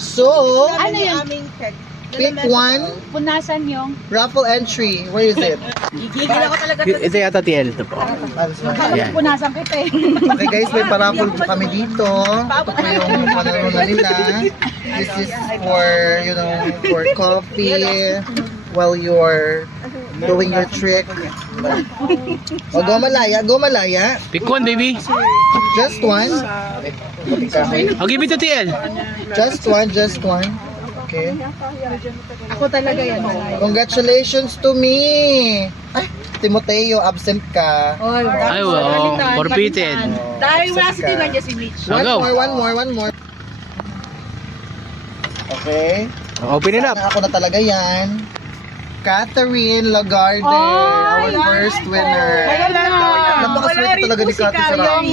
So, Ano yun? Aming check. pick one. Punasan yung... Raffle entry. Where is it? Gigigil ako talaga. Ito yata TL ito po. Akala ko punasan kita eh. Okay guys, may paraffle po kami dito. Ito po yung na nila. This is for, you know, for coffee while you're doing your trick. O, go malaya. Pick one, baby. Just one. I'll give it to TL. Just one. Okay. Ako talaga yan. Congratulations to me. Ay, Timoteo, absent ka. Ay, wow. Forfeited. Dahil wala si Tina niya si Mitch. So, go. One more. Okay. Open it up. Ako na talaga yan. Catherine Lagarde, our first winner. Napakaswerte talaga ni Cathy sa Lagi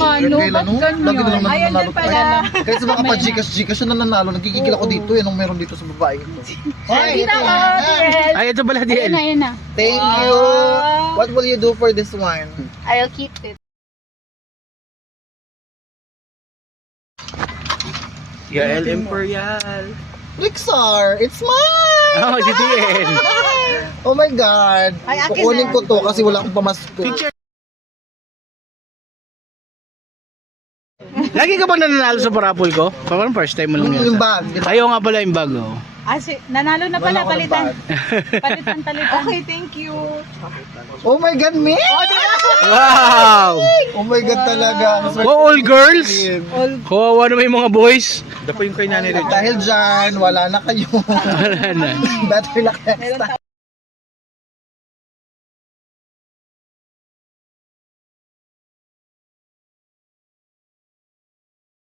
na lang nanalo tayo. Kahit sa mga pa-Gcash na nanalo, nagkikigil ako dito. Yan ang meron dito sa babae ito. Ay, ito yan. Ay, ito pala TL. Ayan na. Thank you. What will you do for this one? I'll keep it. Yael Imperial. Rixar, it's mine! Oh, si TL. Oh my God. Kukunin ko to kasi wala akong pamasko. Picture. Lagi ka bang nananalo sa parapol ko? Parang first time mo lang Yung yata. bag. di ba? Ayaw nga pala yung bag, oh. Nanalo na pala, Wala ako ng palitan. bag. Palitan. Okay, thank you. Oh my God, me? Wow! Oh my God talaga. Wow, all girls? Kawawa naman yung mga boys. Dahil dyan, wala na kayo. Wala na. Better luck next time.